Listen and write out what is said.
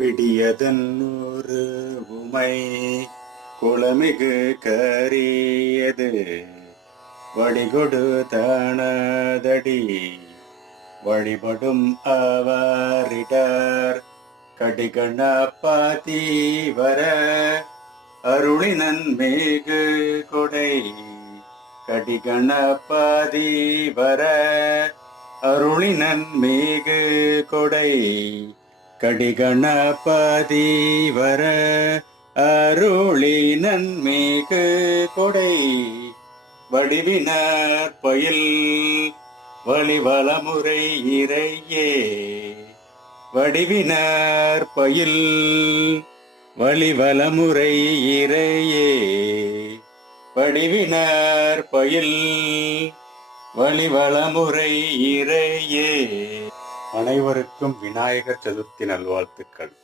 பிடியதன்னூறு உமை குளமிகு கரியது வடிகொடு தானதடி வழிபடும் அவரிடர் கடிகணப்பாதி வர அருளினன் மேகு கொடை கடிகணப்பாதி வர அருளினன் மேகு கொடை கடிகணபதி வர அருளினன் மேகு கொடை வடிவினர் பயில் வழிவலமுறை இறையே வடிவினர் பயில் வழிவலமுறை இறையே வடிவினர் பயில் வழிவலமுறை இறையே. அனைவருக்கும் விநாயகர் சதுர்த்தி நல்வாழ்த்துக்கள்.